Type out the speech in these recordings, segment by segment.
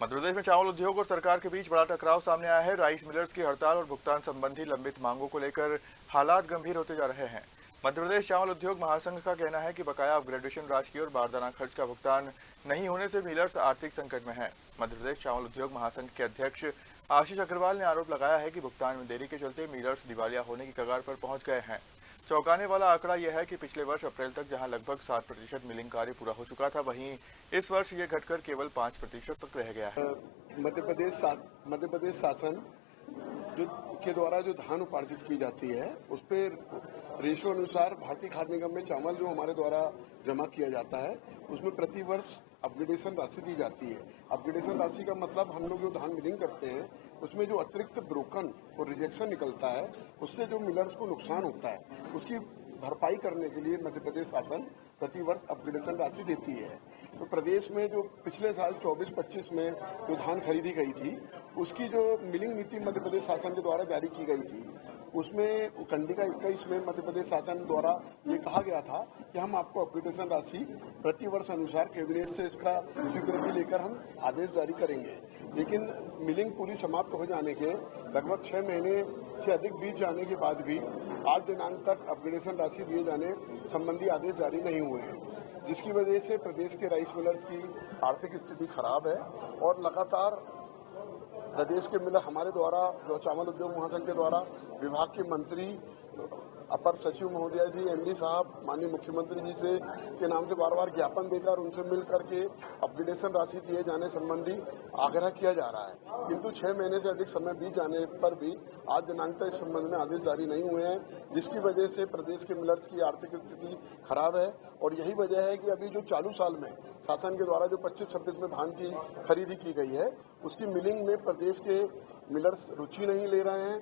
मध्य प्रदेश में चावल उद्योग और सरकार के बीच बड़ा टकराव सामने आया है। राइस मिलर्स की हड़ताल और भुगतान संबंधी लंबित मांगों को लेकर हालात गंभीर होते जा रहे हैं। मध्य प्रदेश चावल उद्योग महासंघ का कहना है कि बकाया अपग्रेडेशन राशि और बारदाना खर्च का भुगतान नहीं होने से मिलर्स आर्थिक संकट में हैं। मध्य प्रदेश चावल उद्योग महासंघ के अध्यक्ष आशीष अग्रवाल ने आरोप लगाया है कि भुगतान में देरी के चलते मिलर्स दिवालिया होने की कगार पर पहुंच गए हैं। चौंकाने वाला आंकड़ा यह है कि पिछले वर्ष अप्रैल तक जहां लगभग 60% मिलिंग कार्य पूरा हो चुका था, वहीं इस वर्ष ये घटकर केवल 5% तक रह गया है। मध्य प्रदेश शासन के द्वारा जो धान उपार्जित की जाती है उस पर रेशो अनुसार भारतीय खाद्य निगम में चावल जो हमारे द्वारा जमा किया जाता है उसमें प्रति वर्ष अपग्रेडेशन राशि दी जाती है। अपग्रेडेशन राशि का मतलब हम लोग जो धान मिलिंग करते हैं उसमें जो अतिरिक्त ब्रोकन और रिजेक्शन निकलता है उससे जो मिलर्स को नुकसान होता है उसकी भरपाई करने के लिए मध्य प्रदेश शासन प्रति वर्ष अपग्रेडेशन राशि देती है। तो प्रदेश में जो पिछले साल 24-25 में जो धान खरीदी गई थी उसकी जो मिलिंग नीति मध्य प्रदेश शासन के द्वारा जारी की गई थी उसमें कंडिका 21 में मध्य प्रदेश शासन द्वारा ये कहा गया था कि हम आपको अपग्रेडेशन राशि प्रति वर्ष अनुसार कैबिनेट से इसका स्वीकृति लेकर हम आदेश जारी करेंगे। लेकिन मिलिंग पूरी समाप्त हो जाने के लगभग 6 महीने से अधिक बीत जाने के बाद भी आज दिनांक तक अपग्रेडेशन राशि दिए जाने संबंधी आदेश जारी नहीं हुए हैं, जिसकी वजह से प्रदेश के राइस मिलर्स की आर्थिक स्थिति खराब है और लगातार प्रदेश के मिलर हमारे द्वारा जो चावल उद्योग महासंघ के द्वारा विभाग के मंत्री अपर सचिव महोदया जी, एमडी साहब, माननीय मुख्यमंत्री जी से के नाम से बार बार ज्ञापन देकर उनसे मिल करके अपग्रेडेशन राशि दिए जाने संबंधी आग्रह किया जा रहा है, किंतु 6 महीने से अधिक समय बीत जाने पर भी आज दिनांक तक इस संबंध में आदेश जारी नहीं हुए हैं, जिसकी वजह से प्रदेश के मिलर्स की आर्थिक स्थिति खराब है। और यही वजह है कि अभी जो चालू साल में शासन के द्वारा जो 25-26 में धान की खरीदी की गई है उसकी मिलिंग में प्रदेश के मिलर्स रुचि नहीं ले रहे हैं।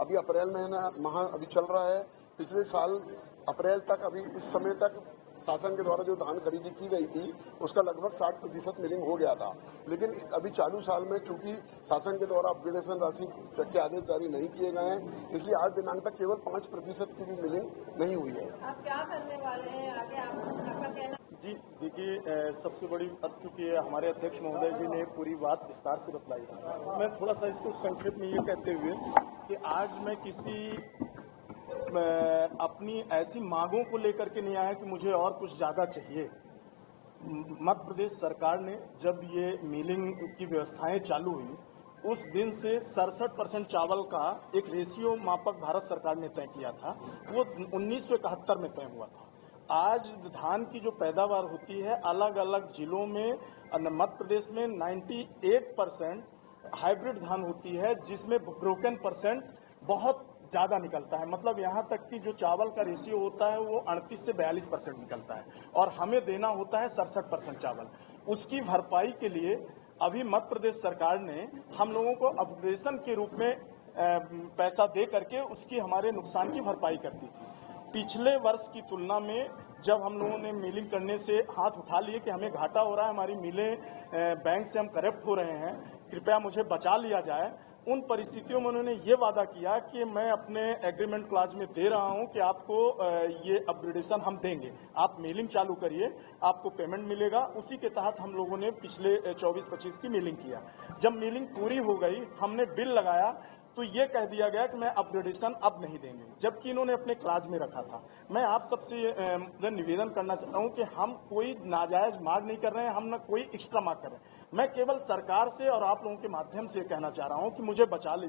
अभी अप्रैल माह अभी चल रहा है। पिछले साल अप्रैल तक अभी इस समय तक शासन के द्वारा जो धान खरीदी की गई थी उसका लगभग 60% मिलिंग हो गया था, लेकिन अभी चालू साल में चूंकि शासन के द्वारा अपग्रेडेशन राशि के आदेश जारी नहीं किए गए हैं, इसलिए आज दिनांक तक केवल 5% की भी मिलिंग नहीं हुई है। आप क्या करने वाले हैं आगे, आपका कहना? जी देखिए, सबसे बड़ी बात चूंकि हमारे अध्यक्ष महोदय जी ने पूरी बात विस्तार से बतलाई, मैं थोड़ा सा इसको संक्षेप में ये कहते हुए कि आज मैं अपनी ऐसी मांगों को लेकर के नहीं आया कि मुझे और कुछ ज़्यादा चाहिए। मध्य प्रदेश सरकार ने जब ये मिलिंग की व्यवस्थाएं चालू हुई उस दिन से 67% चावल का एक रेशियो मापक भारत सरकार ने तय किया था, वो 1971 में तय हुआ था। आज धान की जो पैदावार होती है अलग अलग जिलों में, मध्य प्रदेश में 98% हाइब्रिड धान होती है, जिसमें ब्रोकन परसेंट बहुत ज़्यादा निकलता है। मतलब यहाँ तक कि जो चावल का रेशियो होता है वो 38 से 42% निकलता है और हमें देना होता है 67% चावल। उसकी भरपाई के लिए अभी मध्य प्रदेश सरकार ने हम लोगों को अपग्रेडेशन के रूप में पैसा दे करके उसकी हमारे नुकसान की भरपाई करती थी। पिछले वर्ष की तुलना में जब हम लोगों ने मिलिंग करने से हाथ उठा लिए कि हमें घाटा हो रहा है, हमारी मिलें बैंक से हम करप्ट हो रहे हैं, कृपया मुझे बचा लिया जाए, उन परिस्थितियों में उन्होंने ये वादा किया कि मैं अपने एग्रीमेंट क्लाज में दे रहा हूं कि आपको ये अपग्रेडेशन हम देंगे, आप मिलिंग चालू करिए, आपको पेमेंट मिलेगा। उसी के तहत हम लोगों ने पिछले 24-25 की मिलिंग किया। जब मिलिंग पूरी हो गई, हमने बिल लगाया तो ये कह दिया गया कि मैं अपग्रेडेशन अब नहीं देंगे, जबकि इन्होंने अपने क्लाज में रखा था। मैं आप सबसे निवेदन करना चाहता हूं कि हम कोई नाजायज मांग नहीं कर रहे हैं, हम ना कोई एक्स्ट्रा मांग कर रहे हैं। मैं केवल सरकार से और आप लोगों के माध्यम से कहना चाह रहा हूं कि मुझे बचा लीजिए।